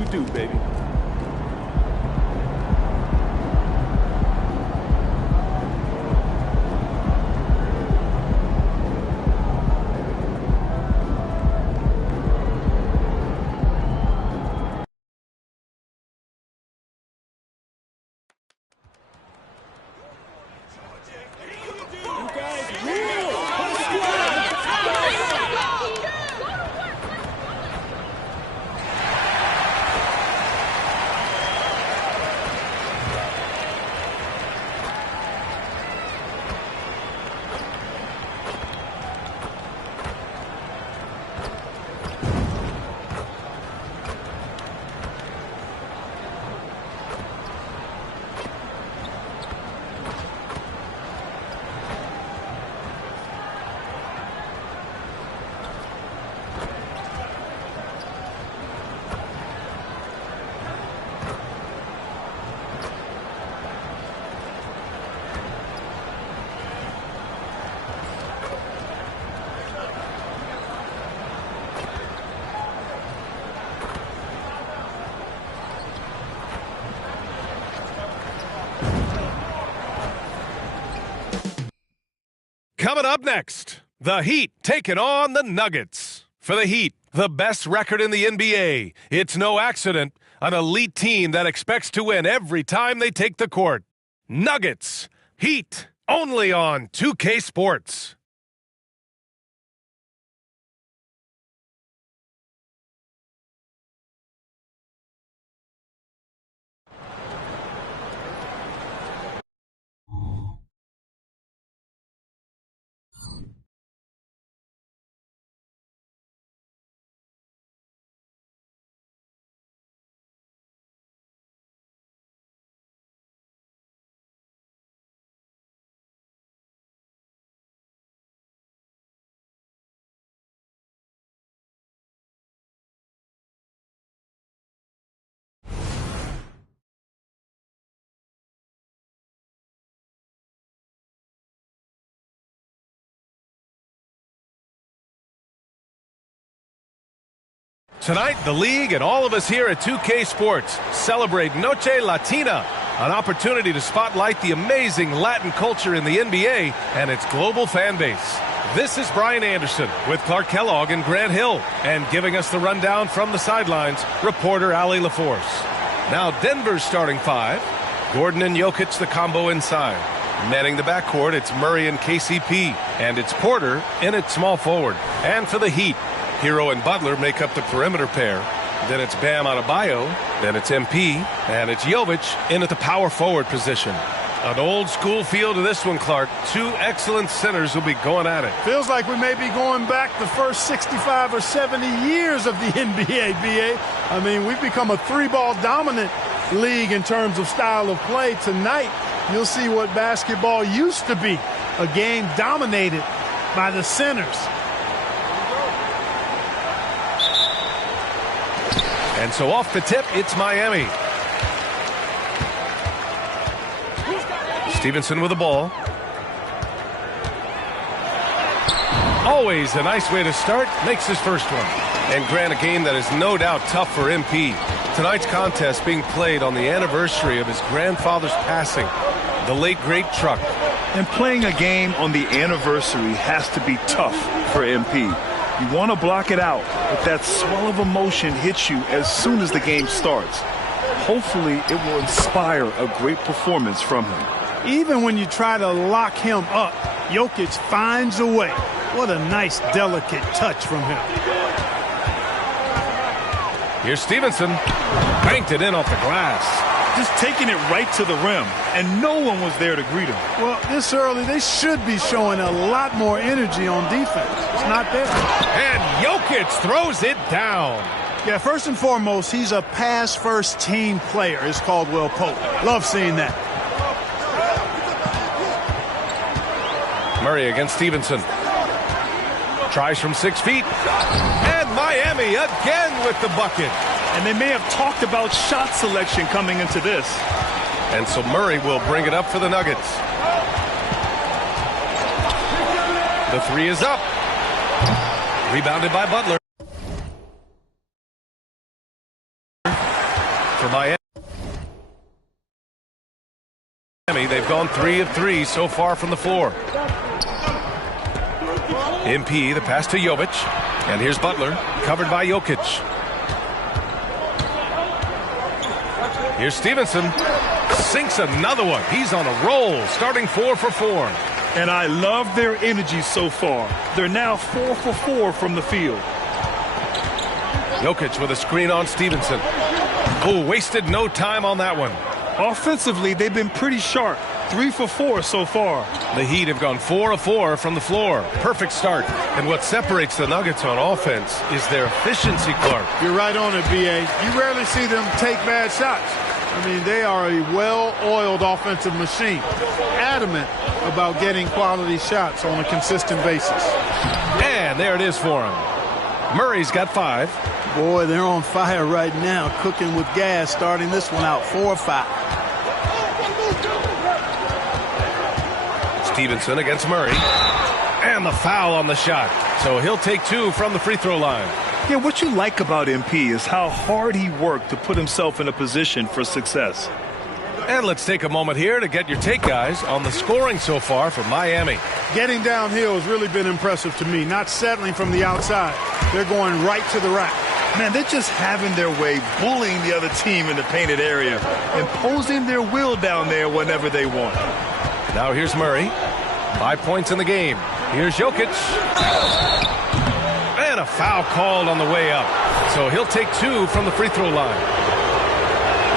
you do, baby. Coming up next, the Heat taking on the Nuggets. For the Heat, the best record in the NBA. It's no accident, an elite team that expects to win every time they take the court. Nuggets, Heat, only on 2K Sports. Tonight, the league and all of us here at 2K Sports celebrate Noche Latina, an opportunity to spotlight the amazing Latin culture in the NBA and its global fan base. This is Brian Anderson with Clark Kellogg and Grant Hill, and giving us the rundown from the sidelines, reporter Ali LaForce. Now, Denver's starting five. Gordon and Jokic, the combo inside. Manning the backcourt, it's Murray and KCP, and it's Porter in at small forward. And for the Heat, Hero and Butler make up the perimeter pair. Then it's Bam Adebayo, then it's MP, and it's Jovic in at the power forward position. An old school feel to this one, Clark. Two excellent centers will be going at it. Feels like we may be going back the first 65 or 70 years of the NBA, BA. I mean, we've become a three-ball dominant league in terms of style of play. Tonight, you'll see what basketball used to be, a game dominated by the centers. And so off the tip, it's Miami. Stevenson with the ball. Always a nice way to start. Makes his first one. And Grant, a game that is no doubt tough for MP. Tonight's contest being played on the anniversary of his grandfather's passing, the late, great Truck. And playing a game on the anniversary has to be tough for MP. You want to block it out, but that swell of emotion hits you as soon as the game starts. Hopefully, it will inspire a great performance from him. Even when you try to lock him up, Jokic finds a way. What a nice, delicate touch from him. Here's Stevenson. Banked it in off the glass. Just taking it right to the rim, and no one was there to greet him. Well, this early, they should be showing a lot more energy on defense. It's not there. And Jokic throws it down. Yeah, first and foremost, he's a pass-first team player, is Caldwell Pope. Love seeing that. Murray against Stevenson. Tries from 6 feet. And Miami again with the bucket. And they may have talked about shot selection coming into this. And so Murray will bring it up for the Nuggets. The three is up. Rebounded by Butler. for Miami. They've gone 3 of 3 so far from the floor. MP, the pass to Jovic. And here's Butler, covered by Jokic. Here's Stevenson. Sinks another one. He's on a roll, starting 4 for 4. And I love their energy so far. They're now 4 for 4 from the field. Jokic with a screen on Stevenson. Oh, wasted no time on that one. Offensively, they've been pretty sharp. 3 for 4 so far. The Heat have gone 4 of 4 from the floor. Perfect start. And what separates the Nuggets on offense is their efficiency, Clark. You're right on it, B.A. You rarely see them take bad shots. I mean, they are a well-oiled offensive machine. Adamant about getting quality shots on a consistent basis. And there it is for him. Murray's got 5. Boy, they're on fire right now, cooking with gas, starting this one out 4 or 5. Stevenson against Murray. And the foul on the shot. So he'll take 2 from the free throw line. Yeah, what you like about MP is how hard he worked to put himself in a position for success. And let's take a moment here to get your take, guys, on the scoring so far for Miami. Getting downhill has really been impressive to me, not settling from the outside. They're going right to the rack. Man, they're just having their way, bullying the other team in the painted area, imposing their will down there whenever they want. Now here's Murray. 5 points in the game. Here's Jokic. And a foul called on the way up. So he'll take 2 from the free throw line.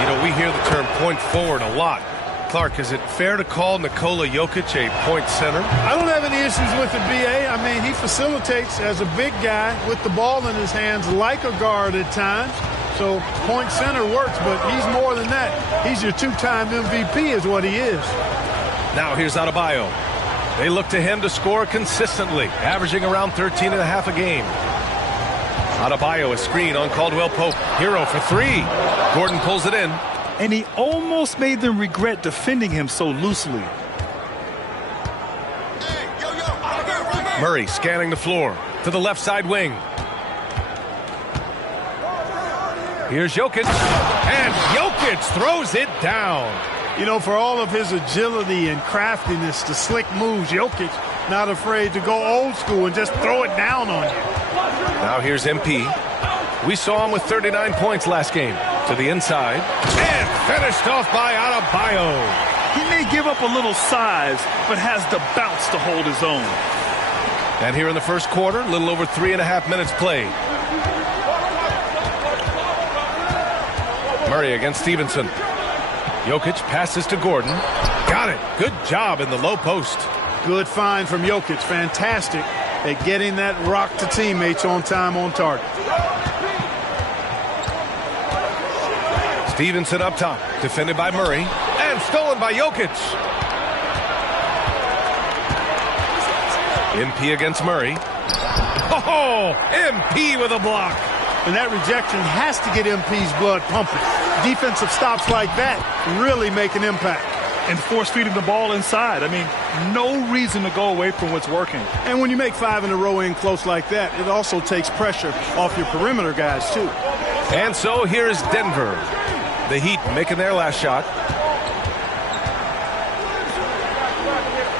You know, we hear the term point forward a lot. Clark, is it fair to call Nikola Jokic a point center? I don't have any issues with it, B.A. I mean, he facilitates as a big guy with the ball in his hands like a guard at times. So point center works, but he's more than that. He's your 2-time MVP is what he is. Now here's Adebayo. They look to him to score consistently, averaging around 13.5 a game. Adebayo, a screen on Caldwell Pope. Hero for 3. Gordon pulls it in. And he almost made them regret defending him so loosely. Murray scanning the floor to the left side wing. Here's Jokic. And Jokic throws it down. You know, for all of his agility and craftiness, the slick moves, Jokic not afraid to go old school and just throw it down on you. Now here's MP. We saw him with 39 points last game. To the inside. And finished off by Adebayo. He may give up a little size, but has the bounce to hold his own. And here in the first quarter, a little over 3.5 minutes played. Murray against Stevenson. Jokic passes to Gordon. Got it. Good job in the low post. Good find from Jokic. Fantastic at getting that rock to teammates on time, on target. Stevenson up top, defended by Murray, and stolen by Jokic. MP against Murray. Oh, MP with a block. And that rejection has to get MP's blood pumping. Defensive stops like that really make an impact. And force feeding the ball inside. I mean, no reason to go away from what's working. And when you make 5 in a row in close like that, it also takes pressure off your perimeter guys, too. And so here's Denver. The Heat making their last shot.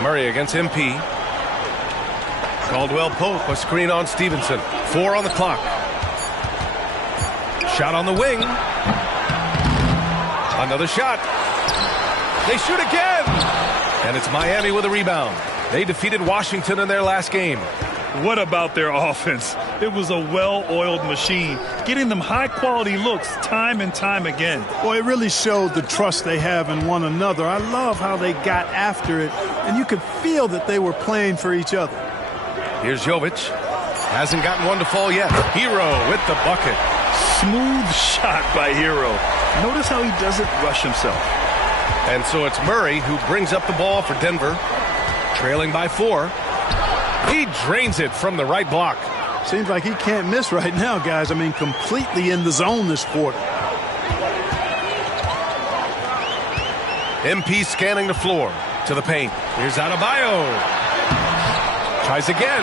Murray against MP. Caldwell Pope, a screen on Stevenson. 4 on the clock. Shot on the wing. Another shot. They shoot again. And it's Miami with a rebound. They defeated Washington in their last game. What about their offense? It was a well-oiled machine, getting them high-quality looks time and time again. Well, it really showed the trust they have in one another. I love how they got after it, and you could feel that they were playing for each other. Here's Jovic. Hasn't gotten one to fall yet. Hero with the bucket. Smooth shot by Hero. Notice how he doesn't rush himself. And so it's Murray who brings up the ball for Denver, trailing by 4. He drains it from the right block. Seems like he can't miss right now, guys. I mean, completely in the zone this quarter. MP scanning the floor to the paint. Here's Adebayo. Tries again.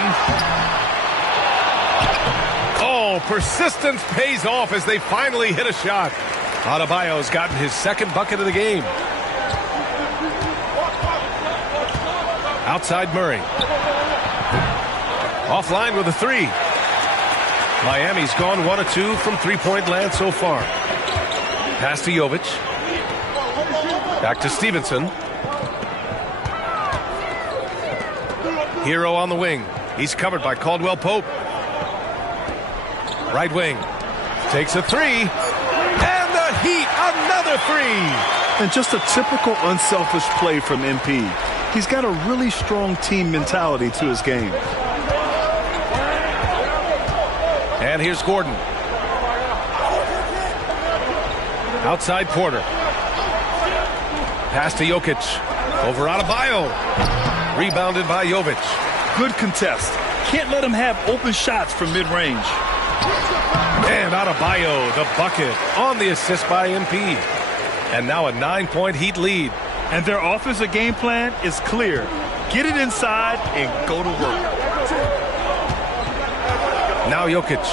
Oh, persistence pays off as they finally hit a shot. Adebayo's gotten his second bucket of the game. Outside Murray. Offline with a three. Miami's gone 1 of 2 from three-point land so far. Pass to Jovic. Back to Stevenson. Hero on the wing. He's covered by Caldwell Pope. Right wing. Takes a three. And the Heat, another three. And just a typical unselfish play from MP. He's got a really strong team mentality to his game. And here's Gordon. Outside Porter. Pass to Jokic. Over Adebayo. Rebounded by Jovic. Good contest. Can't let him have open shots from mid-range. And Adebayo, the bucket, on the assist by MP. And now a 9-point Heat lead. And their offensive game plan is clear. Get it inside and go to work. Now Jokic.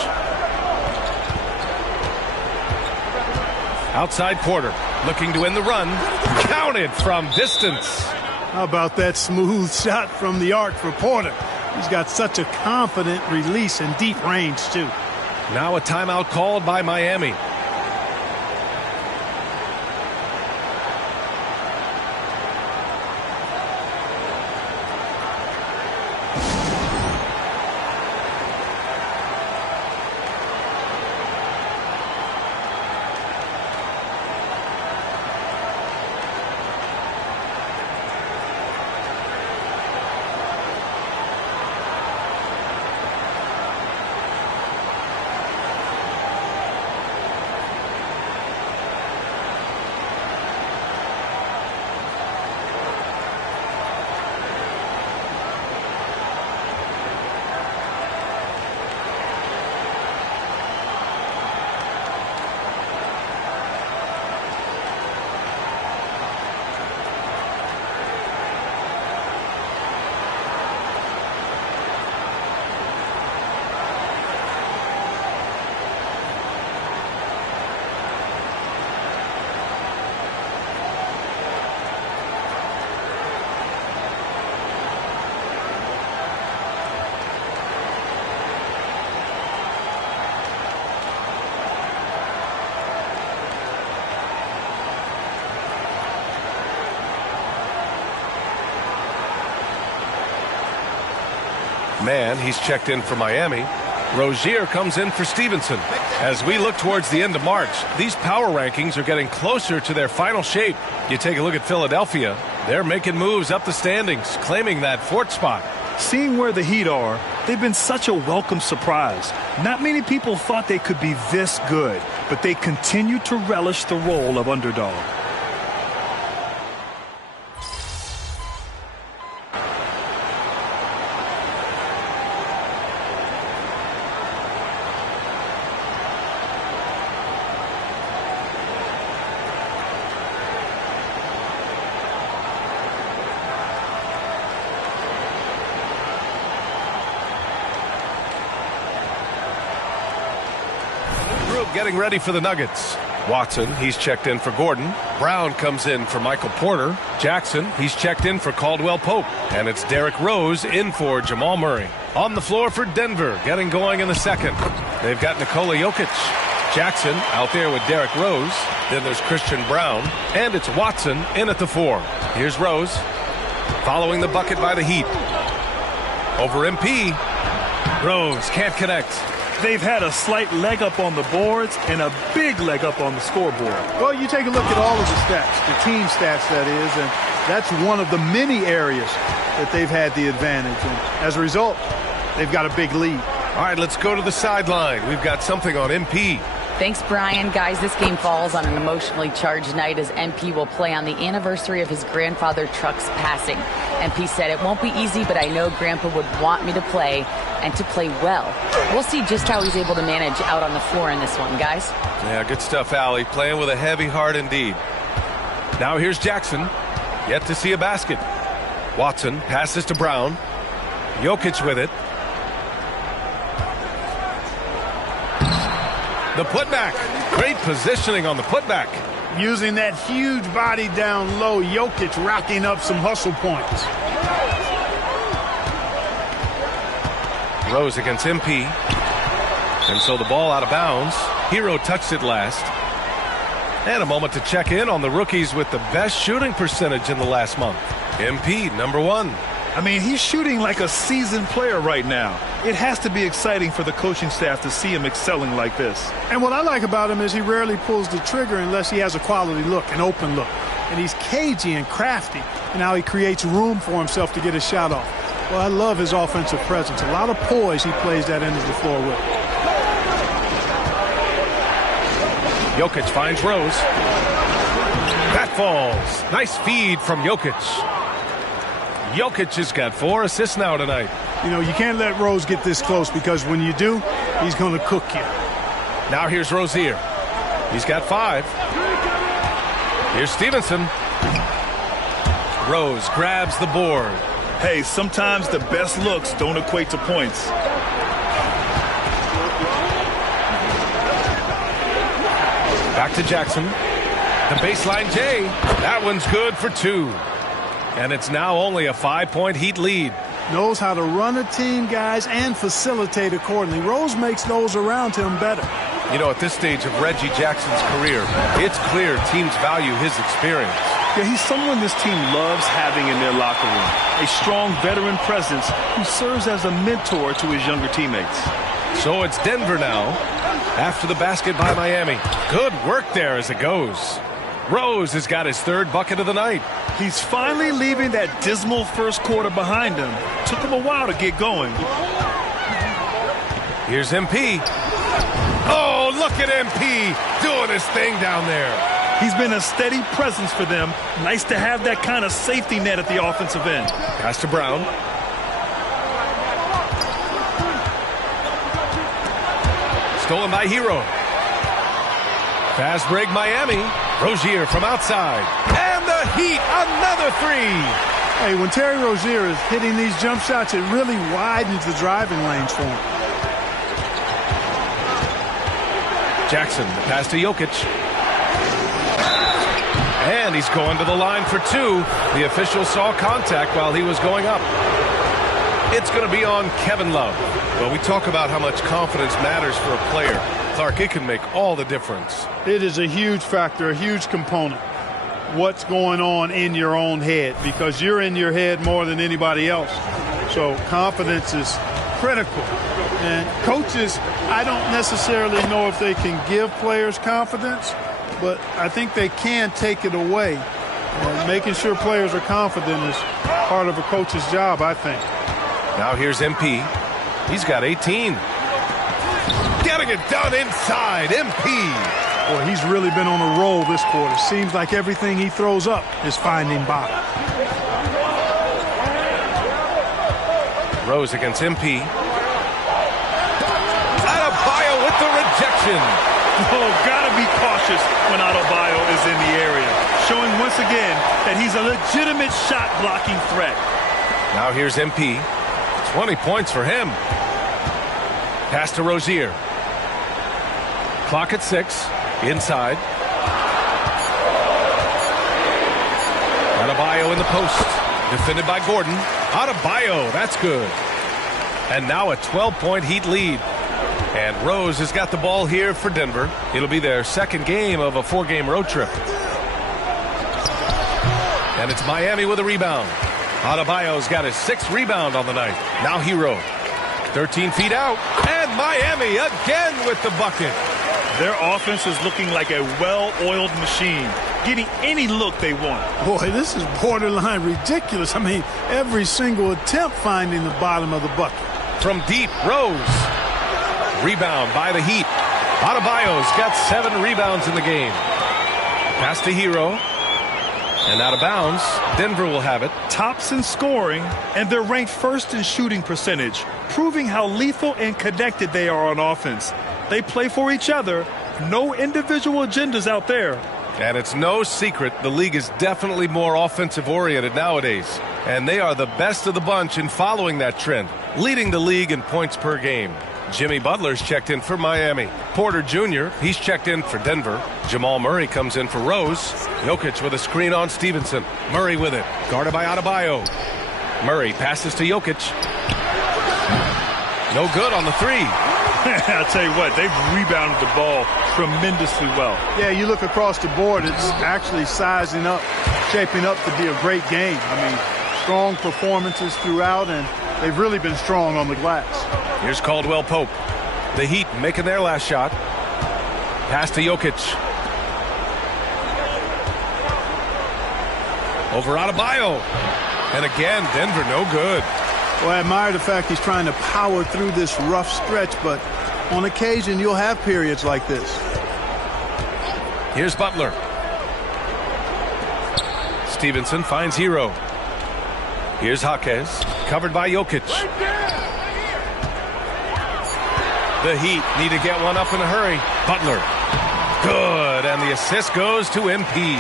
Outside Porter, looking to win the run. Counted from distance. How about that smooth shot from the arc for Porter? He's got such a confident release and deep range, too. Now a timeout called by Miami. Man, he's checked in for Miami. Rozier comes in for Stevenson. As we look towards the end of March, these power rankings are getting closer to their final shape. You take a look at Philadelphia. They're making moves up the standings, claiming that fourth spot. Seeing where the Heat are, they've been such a welcome surprise. Not many people thought they could be this good, but they continue to relish the role of underdog. Getting ready for the Nuggets. Watson, he's checked in for Gordon. Brown comes in for Michael Porter. Jackson, he's checked in for Caldwell Pope. And it's Derrick Rose in for Jamal Murray. On the floor for Denver, getting going in the second. They've got Nikola Jokic. Jackson out there with Derrick Rose. Then there's Christian Brown. And it's Watson in at the 4. Here's Rose. Following the bucket by the Heat. Over MP. Rose can't connect. They've had a slight leg up on the boards and a big leg up on the scoreboard. Well, you take a look at all of the stats, the team stats, that is, and that's one of the many areas that they've had the advantage. And as a result, they've got a big lead. All right, let's go to the sideline. We've got something on MP. Thanks, Brian. Guys, this game falls on an emotionally charged night as MP will play on the anniversary of his grandfather Truck's passing. MP said, "It won't be easy, but I know Grandpa would want me to play and to play well." We'll see just how he's able to manage out on the floor in this one, guys. Yeah, good stuff, Allie. Playing with a heavy heart indeed. Now here's Jackson. Yet to see a basket. Watson passes to Brown. Jokic with it. The putback. Great positioning on the putback. Using that huge body down low, Jokic racking up some hustle points. Rose against MP. And so the ball out of bounds. Hero touched it last. And a moment to check in on the rookies with the best shooting percentage in the last month. MP, number 1. I mean, he's shooting like a seasoned player right now. It has to be exciting for the coaching staff to see him excelling like this. And what I like about him is he rarely pulls the trigger unless he has a quality look, an open look. And he's cagey and crafty in how he creates room for himself to get a shot off. Well, I love his offensive presence. A lot of poise he plays that end of the floor with. Jokic finds Rose. That falls. Nice feed from Jokic. Jokic has got 4 assists now tonight. You know, you can't let Rose get this close because when you do, he's going to cook you. Now here's Rozier. He's got 5. Here's Stevenson. Rose grabs the board. Hey, sometimes the best looks don't equate to points. Back to Jackson. The baseline J. That one's good for 2. And it's now only a 5-point Heat lead. Knows how to run a team, guys, and facilitate accordingly. Rose makes those around him better. You know, at this stage of Reggie Jackson's career, it's clear teams value his experience. Yeah, he's someone this team loves having in their locker room. A strong veteran presence who serves as a mentor to his younger teammates. So it's Denver now after the basket by Miami. Good work there as it goes. Rose has got his 3rd bucket of the night. He's finally leaving that dismal first quarter behind him. Took him a while to get going. Here's MP. Oh, look at MP doing his thing down there. He's been a steady presence for them. Nice to have that kind of safety net at the offensive end. Pass to Brown. Stolen by Hero. Fast break Miami. Rozier from outside. And the Heat, another 3. Hey, when Terry Rozier is hitting these jump shots, it really widens the driving lanes for him. Jackson, the pass to Jokic. And he's going to the line for 2. The official saw contact while he was going up. It's going to be on Kevin Love. Well, we talk about how much confidence matters for a player. Clark, it can make all the difference. It is a huge factor, a huge component. What's going on in your own head, because you're in your head more than anybody else. So confidence is critical. And coaches, I don't necessarily know if they can give players confidence, but I think they can take it away. Making sure players are confident is part of a coach's job, I think. Now here's MP. He's got 18. Getting it done inside, MP. Boy, he's really been on a roll this quarter. Seems like everything he throws up is finding bottom. Rose against MP. Adebayo with the rejection. Oh, gotta be cautious when Adebayo is in the area. Showing once again that he's a legitimate shot blocking threat. Now here's MP. 20 points for him. Pass to Rozier. Clock at 6. Inside. Adebayo in the post. Defended by Gordon. Adebayo, that's good. And now a 12-point Heat lead. And Rose has got the ball here for Denver. It'll be their 2nd game of a 4-game road trip. And it's Miami with a rebound. Adebayo's got his 6th rebound on the night. Now Hero. 13 feet out. And Miami again with the bucket. Their offense is looking like a well-oiled machine, getting any look they want. Boy, this is borderline ridiculous. I mean, every single attempt finding the bottom of the bucket. From deep, Rose. Rebound by the Heat. Adebayo's got 7 rebounds in the game. Pass to Hero. And out of bounds. Denver will have it. Tops in scoring, and they're ranked 1st in shooting percentage, proving how lethal and connected they are on offense. They play for each other. No individual agendas out there. And it's no secret the league is definitely more offensive-oriented nowadays. And they are the best of the bunch in following that trend, leading the league in points per game. Jimmy Butler's checked in for Miami. Porter Jr., he's checked in for Denver. Jamal Murray comes in for Rose. Jokic with a screen on Stevenson. Murray with it, guarded by Adebayo. Murray passes to Jokic. No good on the three. I'll tell you what, they've rebounded the ball tremendously well. Yeah, you look across the board, it's actually sizing up, shaping up to be a great game. I mean, strong performances throughout, and they've really been strong on the glass. Here's Caldwell Pope. The Heat making their last shot. Pass to Jokic. Over Adebayo. And again, Denver no good. Well, I admire the fact he's trying to power through this rough stretch, but on occasion you'll have periods like this. Here's Butler. Stevenson finds Hero. Here's Jaquez, covered by Jokic. The Heat need to get one up in a hurry. Butler. Good, and the assist goes to MP.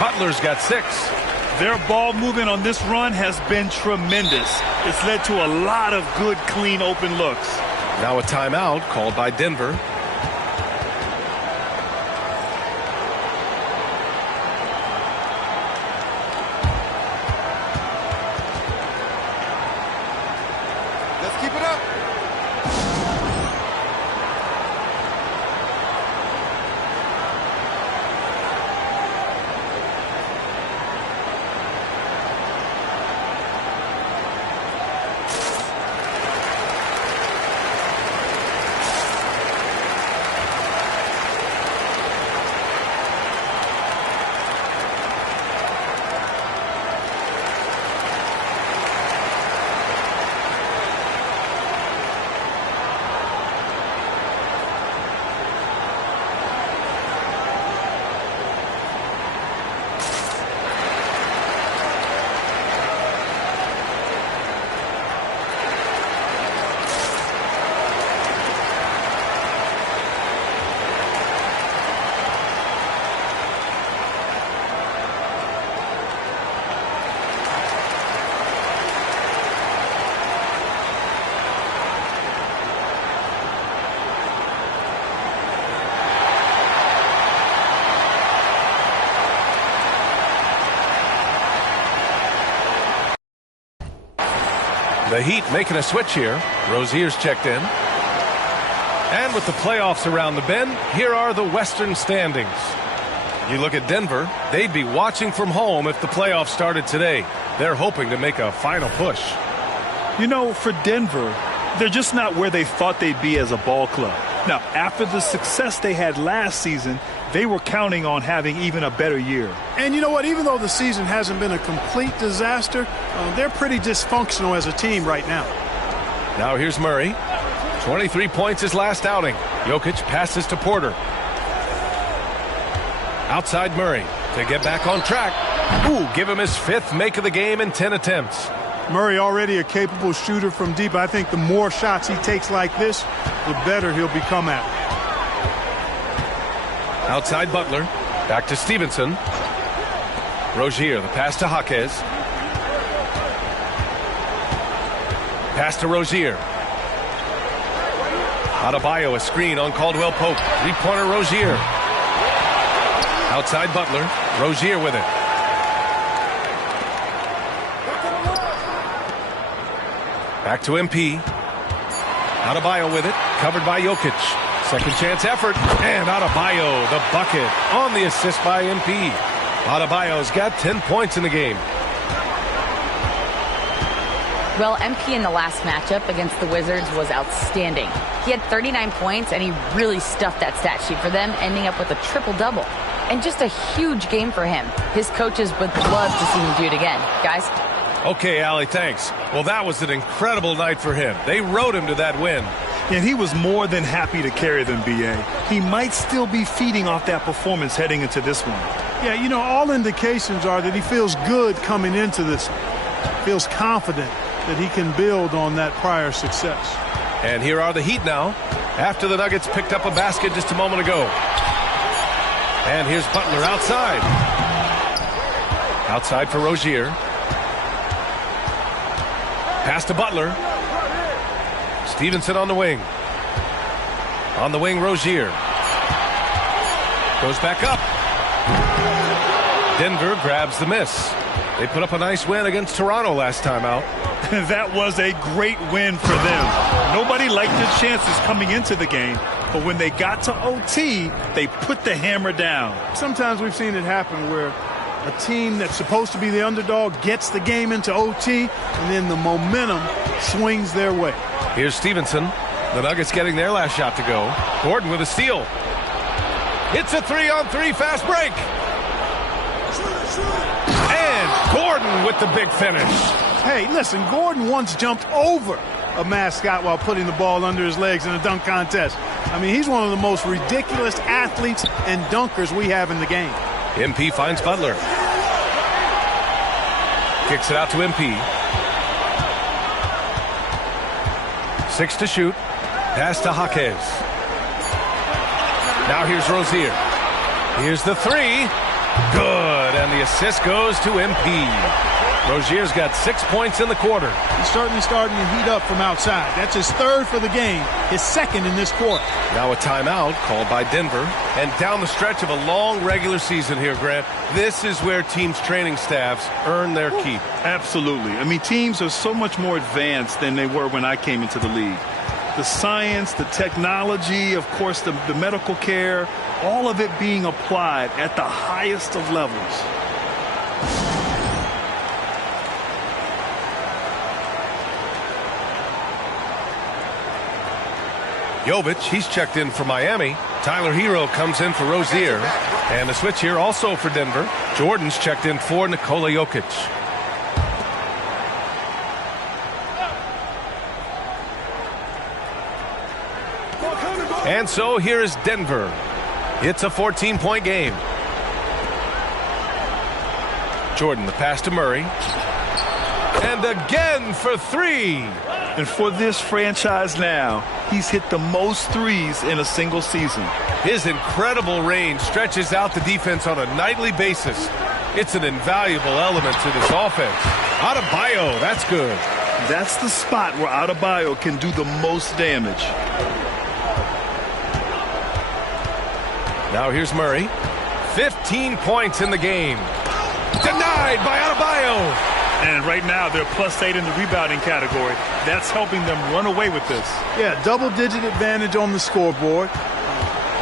Butler's got 6. Their ball movement on this run has been tremendous. It's led to a lot of good, clean, open looks. Now a timeout called by Denver. Let's keep it up. The Heat making a switch here. Rozier's checked in. And with the playoffs around the bend, here are the Western standings. You look at Denver, they'd be watching from home if the playoffs started today. They're hoping to make a final push. You know, for Denver, they're just not where they thought they'd be as a ball club. Now, after the success they had last season, they were counting on having even a better year. And you know what? Even though the season hasn't been a complete disaster, they're pretty dysfunctional as a team right now. Now here's Murray. 23 points his last outing. Jokic passes to Porter. Outside Murray to get back on track. Ooh, give him his 5th make of the game in 10 attempts. Murray already a capable shooter from deep. I think the more shots he takes like this, the better he'll become at it. Outside Butler. Back to Stevenson. Rozier, the pass to Jaquez. Pass to Rozier. Adebayo, a screen on Caldwell Pope. 3-pointer Rozier. Outside Butler. Rozier with it. Back to MP. Adebayo with it. Covered by Jokic. Second chance effort. And Adebayo, the bucket on the assist by MP. Adebayo's got 10 points in the game. Well, MP in the last matchup against the Wizards was outstanding. He had 39 points, and he really stuffed that stat sheet for them, ending up with a triple-double. And just a huge game for him. His coaches would love to see him do it again. Guys? Okay, Allie, thanks. Well, that was an incredible night for him. They rode him to that win. And he was more than happy to carry them, B.A. He might still be feeding off that performance heading into this one. Yeah, you know, all indications are that he feels good coming into this one. Feels confident that he can build on that prior success. And here are the Heat now, after the Nuggets picked up a basket just a moment ago. And here's Butler outside. Outside for Rozier. Pass to Butler. Stevenson on the wing. On the wing, Rozier. Goes back up. Denver grabs the miss. They put up a nice win against Toronto last time out. That was a great win for them. Nobody liked their chances coming into the game, but when they got to OT, they put the hammer down. Sometimes we've seen it happen where a team that's supposed to be the underdog gets the game into OT, and then the momentum swings their way. Here's Stevenson. The Nuggets getting their last shot to go. Gordon with a steal. It's a 3-on-3 fast break. And Gordon with the big finish. Hey, listen, Gordon once jumped over a mascot while putting the ball under his legs in a dunk contest. I mean, he's one of the most ridiculous athletes and dunkers we have in the game. MP finds Butler. Kicks it out to MP. 6 to shoot. Pass to Jaquez. Now here's Rozier. Here's the 3. Good. And the assist goes to MP. Rozier's got 6 points in the quarter. He's certainly starting to heat up from outside. That's his third for the game, his second in this quarter. Now a timeout called by Denver. And down the stretch of a long regular season here, Grant, this is where teams' training staffs earn their keep. Absolutely. I mean, teams are so much more advanced than they were when I came into the league. The science, the technology, of course, the medical care, all of it being applied at the highest of levels. Jovic, he's checked in for Miami. Tyler Hero comes in for Rozier. And a switch here also for Denver. Jordan's checked in for Nikola Jokic. And so here is Denver. It's a 14-point game. Jordan, the pass to Murray. And again for 3. And for this franchise now, he's hit the most threes in a single season. His incredible range stretches out the defense on a nightly basis. It's an invaluable element to this offense. Adebayo, that's good. That's the spot where Adebayo can do the most damage. Now here's Murray. 15 points in the game. Denied by Adebayo. And right now, they're +8 in the rebounding category. That's helping them run away with this. Yeah, double-digit advantage on the scoreboard.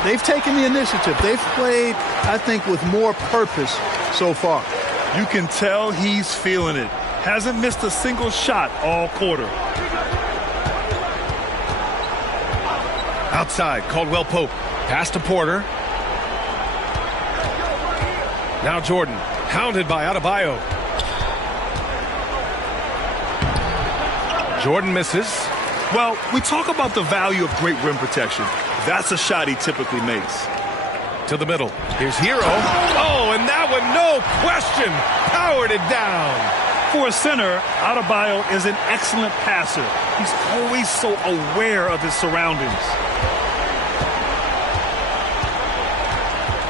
They've taken the initiative. They've played, I think, with more purpose so far. You can tell he's feeling it. Hasn't missed a single shot all quarter. Outside, Caldwell Pope. Pass to Porter. Now Jordan, hounded by Adebayo. Jordan misses. Well, we talk about the value of great rim protection. That's a shot he typically makes. To the middle. Here's Hero. Oh, and that one, no question, powered it down. For a center, Adebayo is an excellent passer. He's always so aware of his surroundings.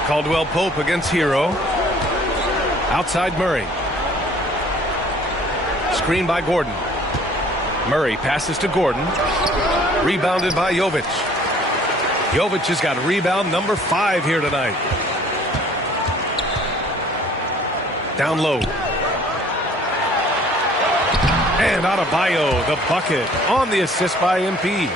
Caldwell Pope against Hero. Outside Murray. Screen by Gordon. Murray passes to Gordon. Rebounded by Jovic. Jovic has got rebound number 5 here tonight. Down low. And Adebayo, the bucket, on the assist by MP.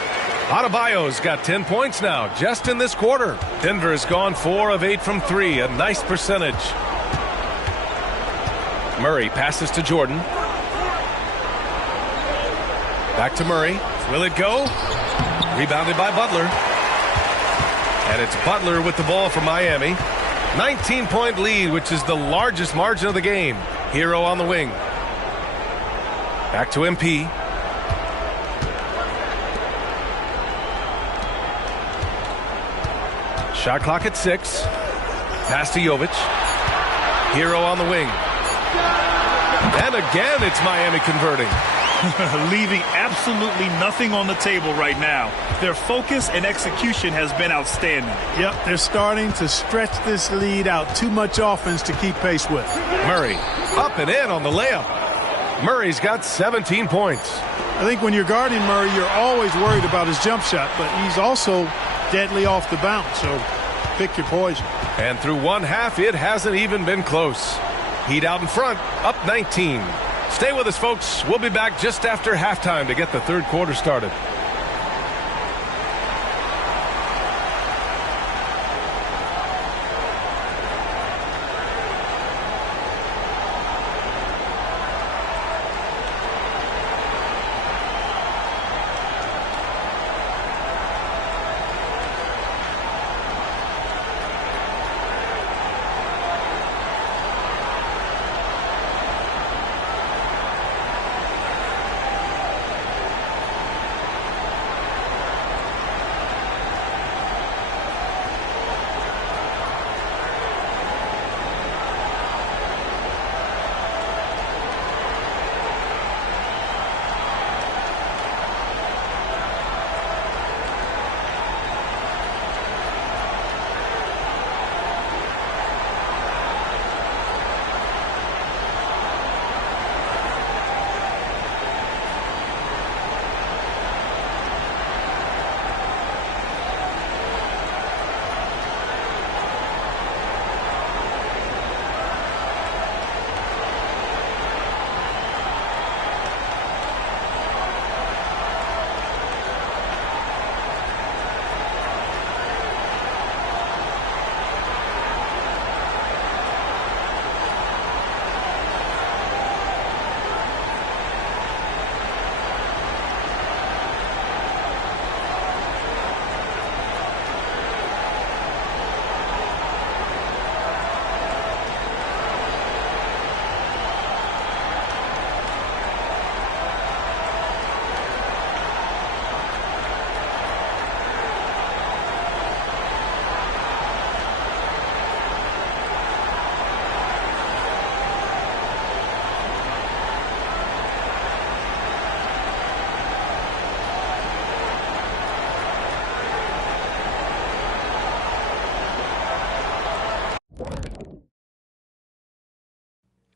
Adebayo's got 10 points now, just in this quarter. Denver has gone 4 of 8 from 3, a nice percentage. Murray passes to Jordan. Back to Murray. Will it go? Rebounded by Butler. And it's Butler with the ball for Miami. 19-point lead, which is the largest margin of the game. Hero on the wing. Back to MP. Shot clock at 6. Pass to Jovic. Hero on the wing. And again, it's Miami converting. Leaving absolutely nothing on the table right now. Their focus and execution has been outstanding. Yep, they're starting to stretch this lead out. Too much offense to keep pace with. Murray up and in on the layup. Murray's got 17 points. I think when you're guarding Murray, you're always worried about his jump shot, but he's also deadly off the bounce, so pick your poison. And through one half, it hasn't even been close. Heat out in front, up 19. Stay with us, folks. We'll be back just after halftime to get the third quarter started.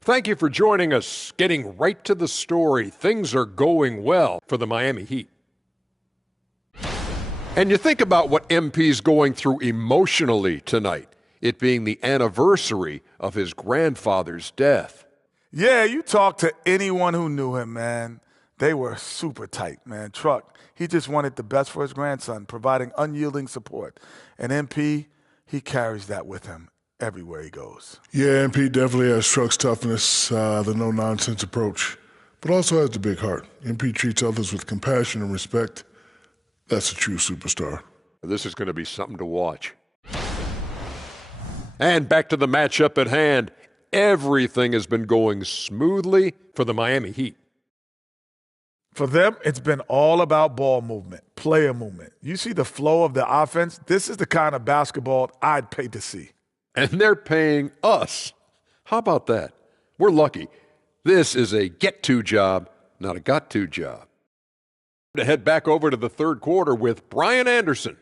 Thank you for joining us. Getting right to the story, things are going well for the Miami Heat. And you think about what MP's going through emotionally tonight, it being the anniversary of his grandfather's death. Yeah, you talk to anyone who knew him, man. They were super tight, man. Truck, he just wanted the best for his grandson, providing unyielding support. And MP, he carries that with him everywhere he goes. Yeah, MP definitely has Truck's toughness, the no-nonsense approach, but also has the big heart. MP treats others with compassion and respect. That's a true superstar. This is going to be something to watch. And back to the matchup at hand. Everything has been going smoothly for the Miami Heat. For them, it's been all about ball movement, player movement. You see the flow of the offense? This is the kind of basketball I'd pay to see. And they're paying us. How about that? We're lucky. This is a get-to job, not a got-to job. To head back over to the third quarter with Brian Anderson.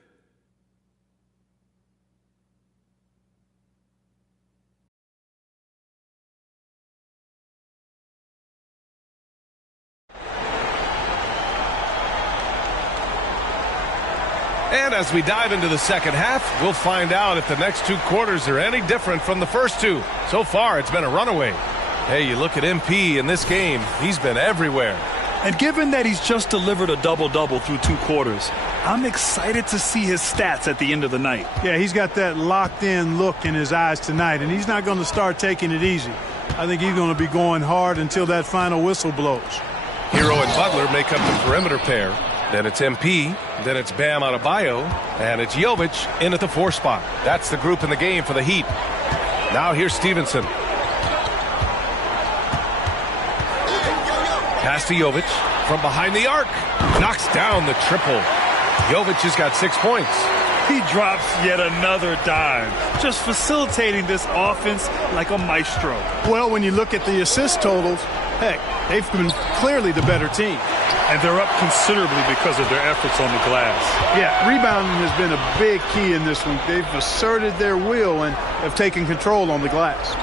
And as we dive into the second half, we'll find out if the next two quarters are any different from the first two. So far, it's been a runaway. Hey, you look at MP in this game, he's been everywhere. And given that he's just delivered a double-double through two quarters, I'm excited to see his stats at the end of the night. Yeah, he's got that locked-in look in his eyes tonight, and he's not going to start taking it easy. I think he's going to be going hard until that final whistle blows. Hero and Butler make up the perimeter pair. Then it's MP, then it's Bam Adebayo, and it's Jovic in at the 4 spot. That's the group in the game for the Heat. Now here's Stevenson. Pass to Jovic from behind the arc. Knocks down the triple. Jovic has got 6 points. He drops yet another dime, just facilitating this offense like a maestro. Well, when you look at the assist totals, heck, they've been clearly the better team. And they're up considerably because of their efforts on the glass. Yeah, rebounding has been a big key in this one. They've asserted their will and have taken control on the glass.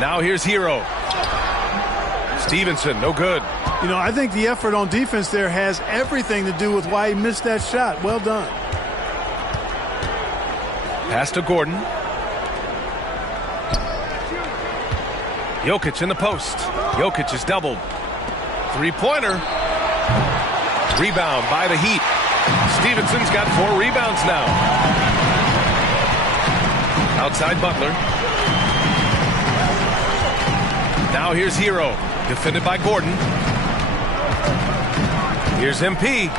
Now here's Hero. Stevenson, no good. You know, I think the effort on defense there has everything to do with why he missed that shot. Well done. Pass to Gordon. Jokic in the post. Jokic is doubled. Three-pointer. Rebound by the Heat. Stevenson's got 4 rebounds now. Outside Butler. Now here's Hero. Defended by Gordon. Here's MP.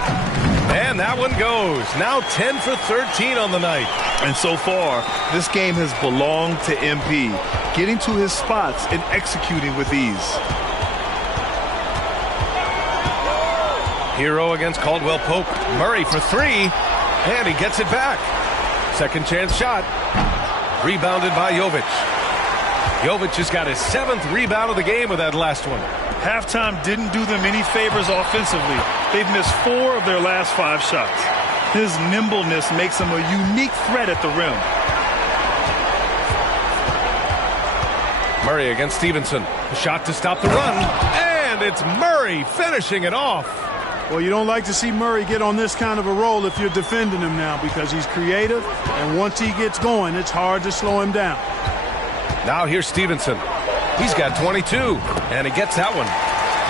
And that one goes. Now 10 for 13 on the night. And so far, this game has belonged to MP, getting to his spots and executing with ease. Hero against Caldwell Pope. Murray for 3, and he gets it back. Second chance shot. Rebounded by Jovic. Jovic has got his 7th rebound of the game with that last one. Halftime didn't do them any favors offensively. They've missed 4 of their last 5 shots. His nimbleness makes him a unique threat at the rim. Murray against Stevenson. A shot to stop the run, and it's Murray finishing it off. Well, you don't like to see Murray get on this kind of a roll if you're defending him now, because he's creative, and once he gets going, it's hard to slow him down. Now here's Stevenson. He's got 22, and he gets that one.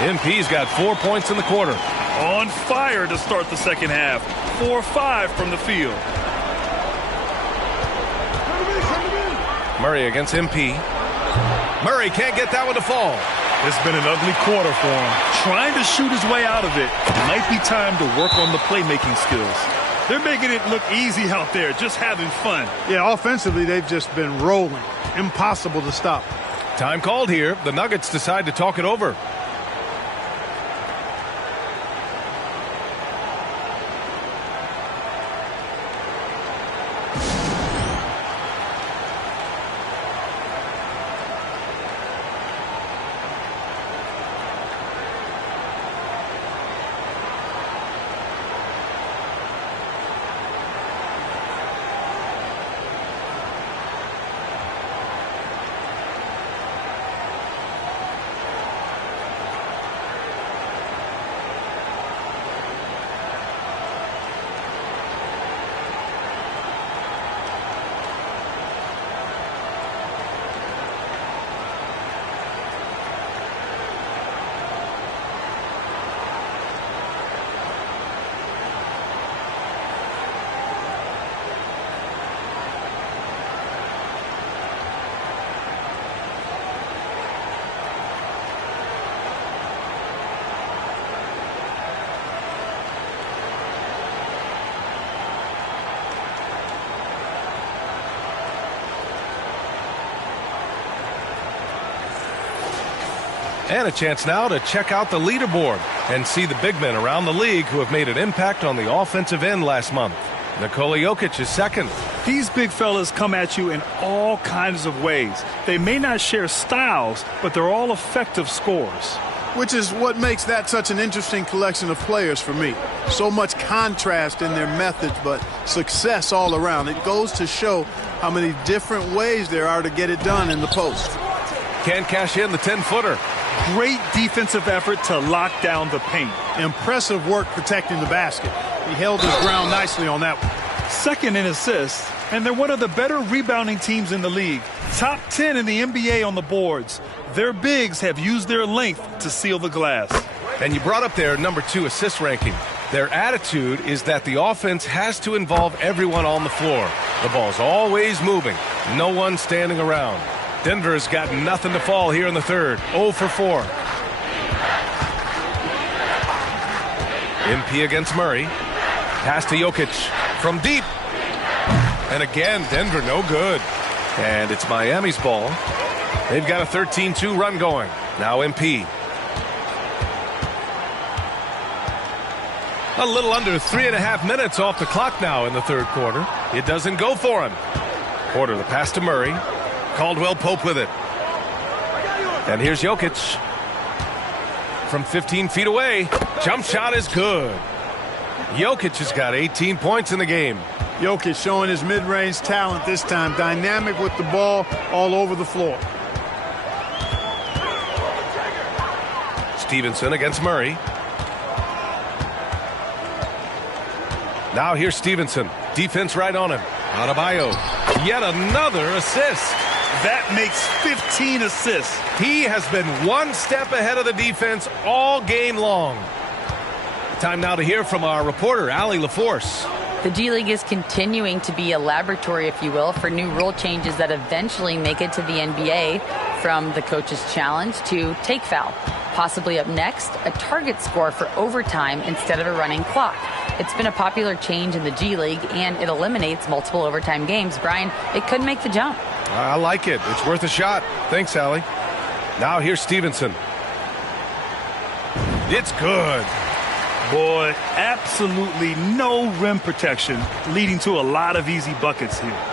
MP's got 4 points in the quarter. On fire to start the second half. 4-5 from the field. Murray against MP. Murray can't get that one to fall. It's been an ugly quarter for him. Trying to shoot his way out of it. Might be time to work on the playmaking skills. They're making it look easy out there, just having fun. Yeah, offensively, they've just been rolling. Impossible to stop. Time called here. The Nuggets decide to talk it over. And a chance now to check out the leaderboard and see the big men around the league who have made an impact on the offensive end last month. Nikola Jokic is second. These big fellas come at you in all kinds of ways. They may not share styles, but they're all effective scorers. Which is what makes that such an interesting collection of players for me. So much contrast in their methods, but success all around. It goes to show how many different ways there are to get it done in the post. Can't cash in the 10-footer. Great defensive effort to lock down the paint. Impressive work protecting the basket. He held his ground nicely on that one. Second in assists, and they're one of the better rebounding teams in the league. Top 10 in the NBA on the boards. Their bigs have used their length to seal the glass. And you brought up their number 2 assist ranking. Their attitude is that the offense has to involve everyone on the floor. The ball's always moving. No one standing around. Denver's got nothing to fall here in the third. 0 for 4. MP against Murray. Pass to Jokic from deep. And again, Denver no good. And it's Miami's ball. They've got a 13-2 run going. Now MP. A little under 3.5 minutes off the clock now in the third quarter. It doesn't go for him. Porter the pass to Murray. Caldwell Pope with it. And here's Jokic. From 15 feet away. Jump shot is good. Jokic has got 18 points in the game. Jokic showing his mid-range talent this time. Dynamic with the ball all over the floor. Stevenson against Murray. Now here's Stevenson. Defense right on him. Adebayo. Yet another assist. That makes 15 assists. He has been one step ahead of the defense all game long. Time now to hear from our reporter, Allie LaForce. The G League is continuing to be a laboratory, if you will, for new rule changes that eventually make it to the NBA, from the coach's challenge to take foul. Possibly up next, a target score for overtime instead of a running clock. It's been a popular change in the G League, and it eliminates multiple overtime games. Brian, it could make the jump. I like it. It's worth a shot. Thanks, Allie. Now here's Stevenson. It's good. Boy, absolutely no rim protection, leading to a lot of easy buckets here.